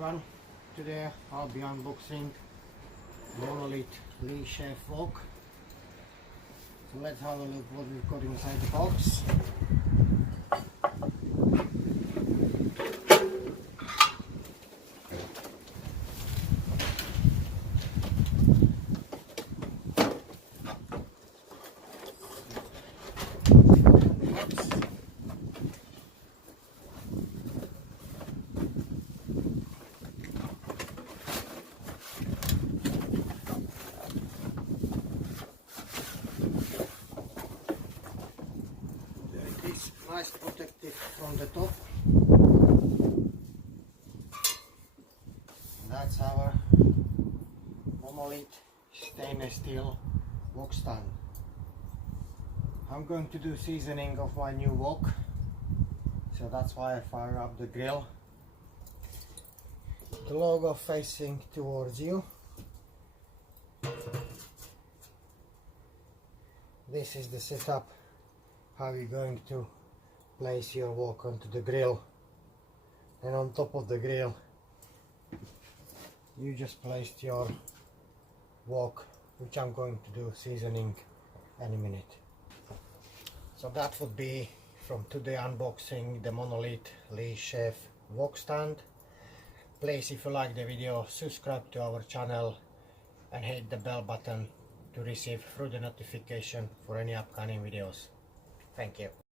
everyone, today I'll be unboxing Monolith Wok. So let's have a look what we've got inside the box. Nice protected from the top. That's our Monolith stainless steel wok stand. I'm going to do seasoning of my new wok, so that's why I fire up the grill. The logo facing towards you. This is the setup, how you're going to place your wok onto the grill, and on top of the grill you just placed your wok, which I'm going to do seasoning any minute. So that would be from today unboxing the Monolith Chef wok stand. Please, if you like the video, subscribe to our channel and hit the bell button to receive further notification for any upcoming videos. Thank you.